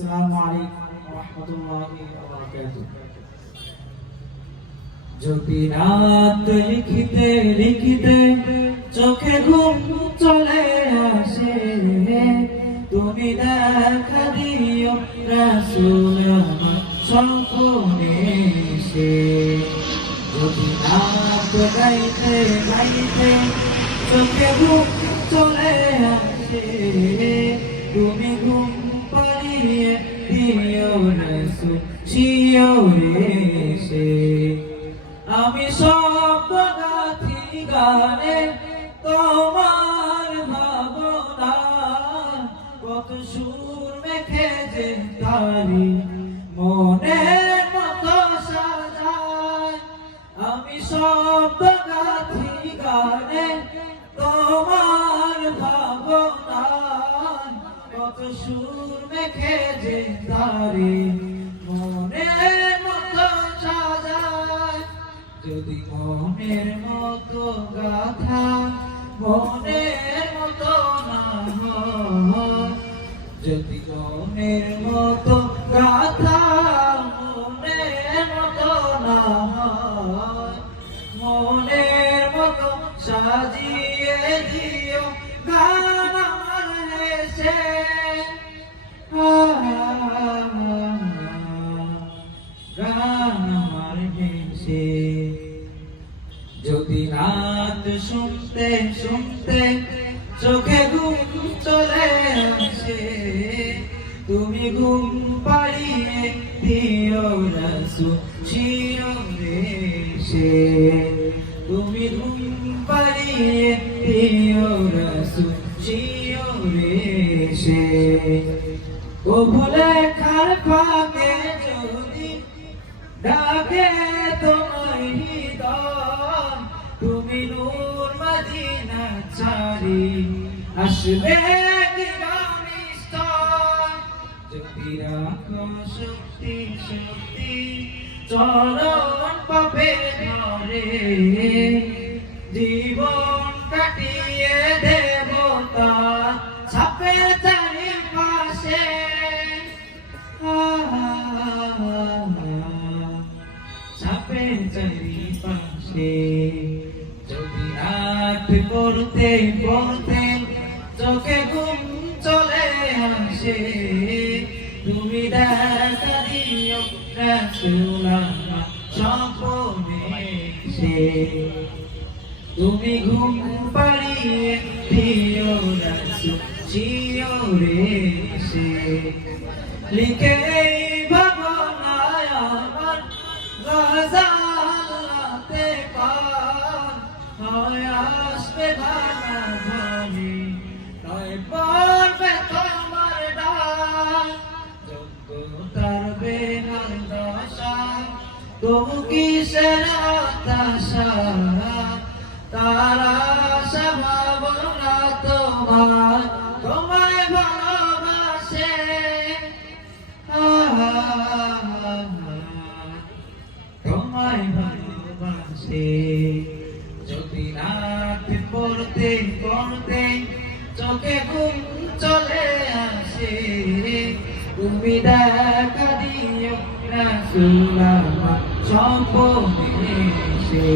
আসসালামু আলাইকুম ওয়া রাহমাতুল্লাহি ওয়া বারাকাতুহু। যদি রাত লিখিতে লিখিতে চোখে ঘুম চলে আসে, তুমি দেখা দিও রাসূল আমার স্বপ্নে এসে। যদি রাত গাইতে গাইতে চোখে ঘুম চলে আসে, তুমি ঘুম পাড়িয়ে দিও রাসূল শিয়রে এসে। আমি শব্দ গাথি গানে তোমার ভাবনা, কত সুর মেখে যে তারি মনের মতো সাজায়। আমি শব্দ গাথি গানে তোমার ভাবনা, কত সুর মেখে যে তারি মনের মতো সাজায়। যদি মনের মতো গাথা মনের মতো না হয়, যদি মনের মতো গাথা মনের মতো না হয়, মনের মতো সাজিয়ে দিও গান আমার হেসে। গান আমার হেসে। যদি রাত শুনতে শুনতে চোখে ঘুম চলে আসে, তুমি ঘুম পাড়িয়ে দিও রাসূল শিয়রে এসে। তুমি ঘুম পাড়িয়ে দিও রাসূল শিয়রে এসে। কবু লেখার ফাঁকে যদি ডাকে তোমার হৃদয়, তুমি নূর মদিনা ছাড়ি আসবে কি নিশ্চয়। যদি রাখো শক্তি শক্তি চরণ পাপে ধরে, জীবন কাটিয়ে দেব তার ছাপের চারিপাশে। ছাপের চারিপাশে। যদি রাত পড়তে পড়তে চোখে ঘুম চলে আসে, তুমি দেখা দিও রাসূল আমার স্বপ্নে এসে। তুমি ঘুম পাড়িয়ে দিও রাসূল শিয়রে এসে। লিখে এই ভাবনায় আমার গজালাতে পার হয় আসবে ধানা ধানি, নয় পড়বে তোমার ডাক। যোগ্যতার বেহাল দশা তবু কিসের হতাশা, তারা আশা ভাবনা তোমার তোমায় ভালোবাসে। তোমায় ভালোবাসে। যদি রাত পড়তে পড়তে চোখে ঘুম চলে আসে, তুমি দেখা দিও রাসূল আমার স্বপ্নে এসে।